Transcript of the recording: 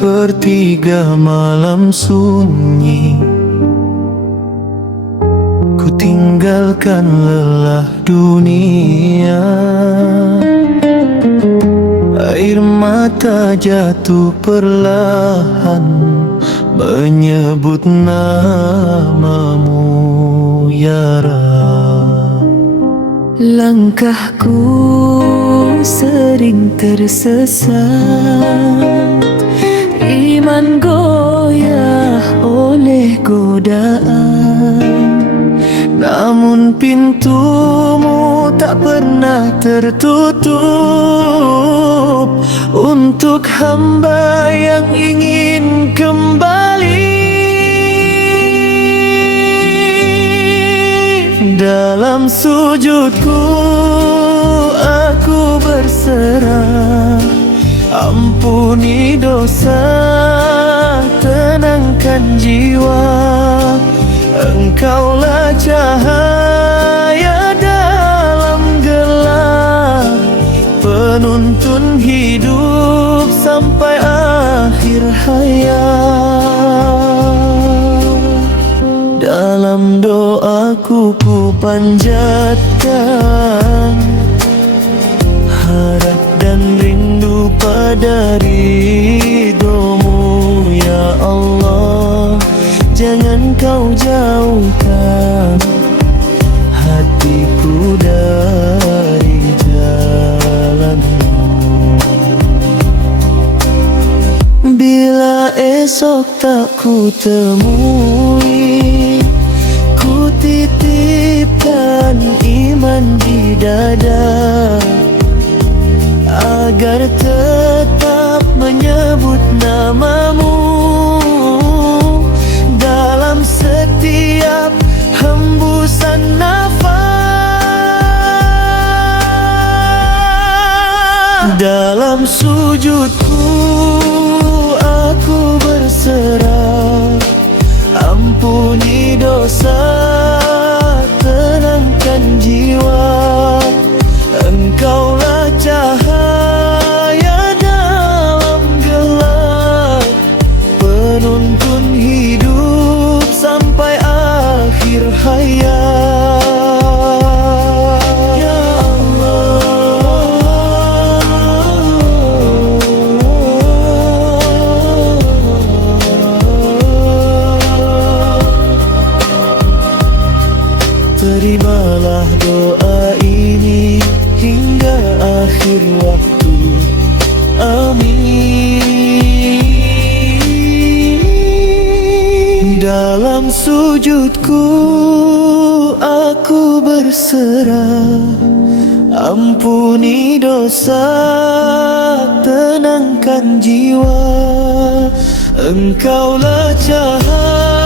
sepertiga malam sunyi, ku tinggalkan lelah dunia. Air mata jatuh perlahan menyebut namamu, ya Rab. Langkahku sering tersesat, iman goyah oleh godaan, namun pintumu tak pernah tertutup untuk hamba yang ingin kembali. Dalam sujudku aku berserah, ampuni dosa, tenangkan jiwa. Engkaulah cahaya dalam gelap, penuntun hidup sampai akhir hayat. Dalam doaku ku panjatkan harap dan rindu pada ridhomu, ya Allah. Jangan kau jauhkan hatiku dari jalanmu. Bila esok tak ku temui, ku titipkan iman di dada, agar tetap menyebut namamu dalam setiap hembusan nafas. Dalam sujudku aku berserah, ampuni dosa, tenangkan jiwa. Engkaulah cahaya dalam gelap, penuntun hidup sampai akhir hayat. Ya Allah, terimalah doa ini hingga akhir waktu. Amin. Dalam sujudku aku berserah, ampuni dosa, tenangkan jiwa. Engkaulah cahaya